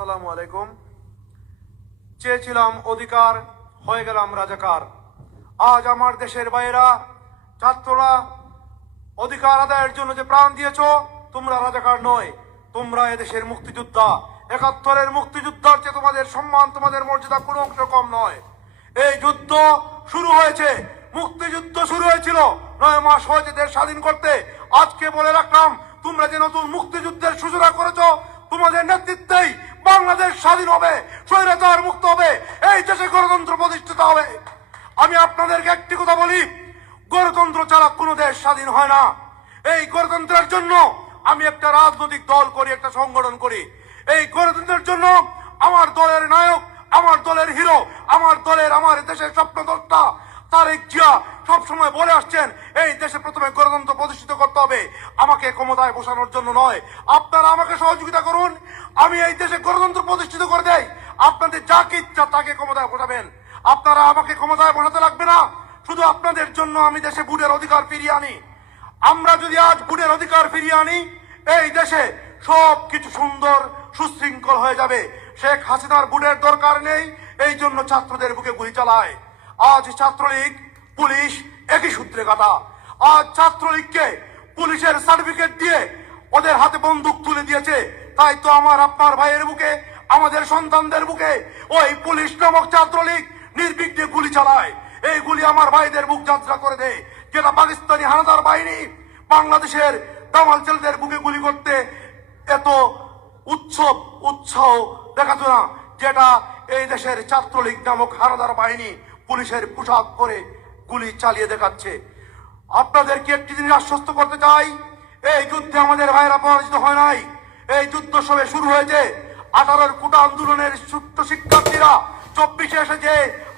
আসসালামু আলাইকুম। চেয়েছিলাম অধিকার, হয়ে গেলাম রাজাকার। আজ আমার দেশের বাইরা ছাত্ররা, অধিকার আদায়ের জন্য যে প্রাণ দিয়েছ, তোমরা রাজাকার নয়, তোমরা এদেশের মুক্তিযোদ্ধা। একাত্তরের মুক্তিযোদ্ধার চেয়ে তোমাদের সম্মান, তোমাদের মর্যাদা কোনো অংশ কম নয়। এই যুদ্ধ শুরু হয়েছে, মুক্তিযুদ্ধ শুরু হয়েছিল। নয় মাস হয়েছে দেশ স্বাধীন করতে। আজকে বলে রাখলাম, তোমরা যে নতুন মুক্তিযুদ্ধের সূচনা করেছ স্বাধীন হবে, স্বৈরাচার মুক্ত হবে, এই দেশে গণতন্ত্র প্রতিষ্ঠিত হবে। আমি আপনাদেরকে একটি কথা বলি, গণতন্ত্র ছাড়া কোনো দেশ স্বাধীন হয় না। এই গণতন্ত্রের জন্য আমি একটা রাজনৈতিক দল করি, একটা সংগঠন করি। এই গণতন্ত্রের জন্য আমার দলের নায়ক, আমার দলের হিরো, আমার দলের, আমার দেশের স্বপ্নদর্তা তারেক জিয়া সবসময় বলে আসছেন, এই দেশে প্রথমে গণতন্ত্র প্রতিষ্ঠিত করতে হবে। আমাকে ক্ষমতায় বসানোর জন্য নয়। আপনারা আমাকে সহযোগিতা করুন। আমি এই দেশে গণতন্ত্র প্রতিষ্ঠিত করে দেই। আপনাদের যাকে ইচ্ছা তাকে ক্ষমতায় বসাবেন। আপনারা আমাকে ক্ষমতায় বসাতে লাগবে না। শুধু আপনাদের জন্য আমি দেশে ভোটের অধিকার ফিরিয়ে আনি। আমরা যদি আজ ভোটের অধিকার ফিরিয়ে আনি, এই দেশে সব কিছু সুন্দর, সুশৃঙ্খল হয়ে যাবে। শেখ হাসিনার ভোটের দরকার নেই। এই জন্য ছাত্রদের বুকে গুলি চালায়। আজ ছাত্রলীগ, পুলিশ একই সূত্রে কথা। আজ ছাত্রলীগকে পুলিশের সার্টিফিকেট দিয়ে ওদের হাতে বন্দুক তুলে দিয়েছে। তাই তো আমার আপনার ভাইয়ের বুকে, আমাদের সন্তানদের বুকে ওই পুলিশ নামক ছাত্রলীগ নির্বিঘ্নে গুলি চালায়। এই গুলি আমার ভাইদের বুক যাত্রা করে দেয়। যেটা পাকিস্তানি হানাদার বাহিনী বাংলাদেশের দামাল ছেলেদের বুকে গুলি করতে এত উৎসব, উৎসাহ দেখাতো না, যেটা এই দেশের ছাত্রলীগ নামক হানাদার বাহিনী পুলিশের পোশাক পরে গুলি চালিয়ে দেখাচ্ছে। আপনাদেরকে একটি জিনিস আশ্বস্ত করতে চাই, এই যুদ্ধে আমাদের ভাইরা পরাজিত হয় নাই। এই যুদ্ধ সবে শুরু হয়েছে। আঠারোর কোটা আন্দোলনের ছোট্ট শিক্ষার্থীরা চব্বিশে এসে যে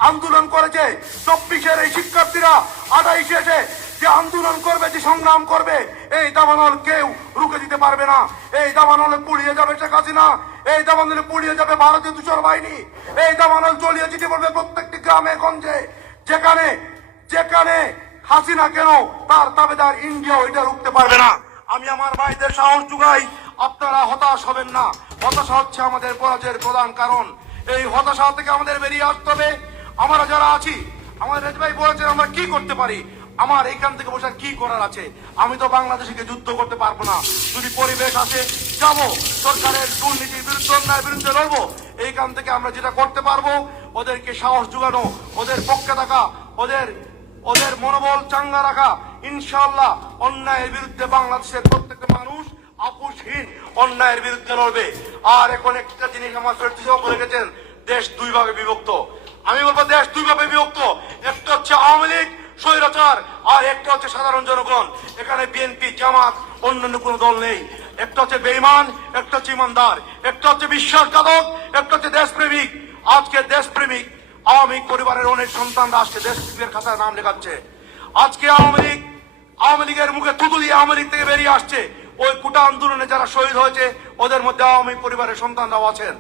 আন্দোলন করেছে, চব্বিশের এই শিক্ষার্থীরা আঠাইশে এসে যে আন্দোলন করবে, যে সংগ্রাম করবে, এই দাবানল কেউ রুখে দিতে পারবে না। এই দাবানলে পুড়িয়ে যাবে শেখ হাসিনা। এই দাবানলে পুড়িয়ে যাবে ভারতীয় তুষর বাহিনী। এই দাবানল চলিয়ে চিঠি পড়বে প্রত্যেকটি গ্রামে গঞ্জে। যেখানে যেখানে হাসিনা কেন তার দাবেদার ইন্ডিয়া ওইটা রুখতে পারবে না? আমি আমার ভাইদের সাহস যুগাই। আপনারা হতাশ হবেন না। হতাশা হচ্ছে আমাদের পরাজয়ের প্রধান কারণ। এই হতাশা থেকে আমাদের বেরিয়ে আসতে হবে। আমরা যারা আছি, আমাদের রেজ ভাই বলেছেন আমরা কি করতে পারি? আমার এইখান থেকে বসে কি করার আছে? আমি তো বাংলাদেশকে যুদ্ধ করতে পারব না। যদি পরিবেশ আসে, যাব। সরকারের দুর্নীতির বিরুদ্ধে, অন্যায়ের বিরুদ্ধে লড়বো। এইখান থেকে আমরা যেটা করতে পারব, ওদেরকে সাহস যোগানো, ওদের পক্ষে থাকা, ওদের ওদের মনোবল চাঙ্গা রাখা। ইনশাল্লাহ অন্যায়ের বিরুদ্ধে বাংলাদেশের প্রত্যেকটা মানুষ আপোষহীন অন্যায়ের বিরুদ্ধে লড়বে। আর এখন একটা জিনিস আমার বলে গেছেন, দেশ দুই ভাগে বিভক্ত। আমি বলব দেশ দুই ভাগে বিভক্ত একটা হচ্ছে আওয়ামী লীগ স্বৈরাচার আর একটা হচ্ছে সাধারণ জনগণ। এখানে বিএনপি, জামাত, অন্যান্য কোনো দল নেই। একটা হচ্ছে বেইমান একটা হচ্ছে ইমানদার। একটা হচ্ছে বিশ্বাসঘাতক, একটা হচ্ছে দেশপ্রেমিক। আজকে দেশপ্রেমিক আওয়ামী পরিবারের অনেক সন্তানরা আসছে, দেশপ্রেমিকের খাতায় নাম লেখাচ্ছে। আজকে আওয়ামী লীগ, আওয়ামী লীগের মুখে থুতু দিয়ে আওয়ামী লীগ থেকে বেরিয়ে আসছে। ওই কুটা আন্দোলনে যারা শহীদ হয়েছে, ওদের মধ্যে আওয়ামী পরিবারের সন্তানরাও আছেন।